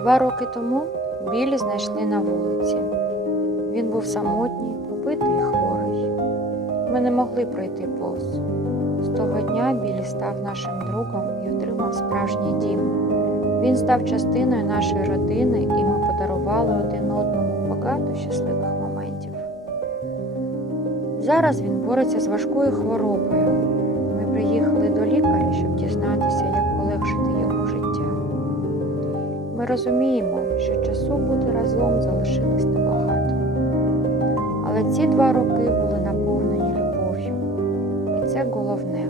Два роки тому Білі знайшли на вулиці. Він був самотній, побитий і хворий. Ми не могли пройти повз. З того дня Білі став нашим другом і отримав справжній дім. Він став частиною нашої родини, і ми подарували один одному багато щасливих моментів. Зараз він бореться з важкою хворобою. Ми приїхали до лікаря, Ми розуміємо, що часу бути разом залишилось небагато. Але ці два роки були наповнені любов'ю, і це головне.